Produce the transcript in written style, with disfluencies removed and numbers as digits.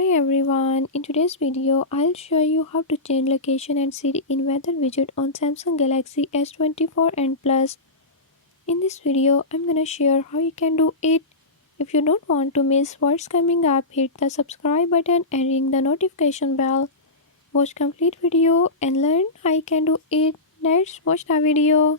Hi everyone, in today's video I'll show you how to change location and city in weather widget on Samsung Galaxy S24 and Plus. In this video I'm gonna share how you can do it. If you don't want to miss what's coming up, hit the subscribe button and ring the notification bell. Watch complete video and learn how you can do it. Let's watch the video.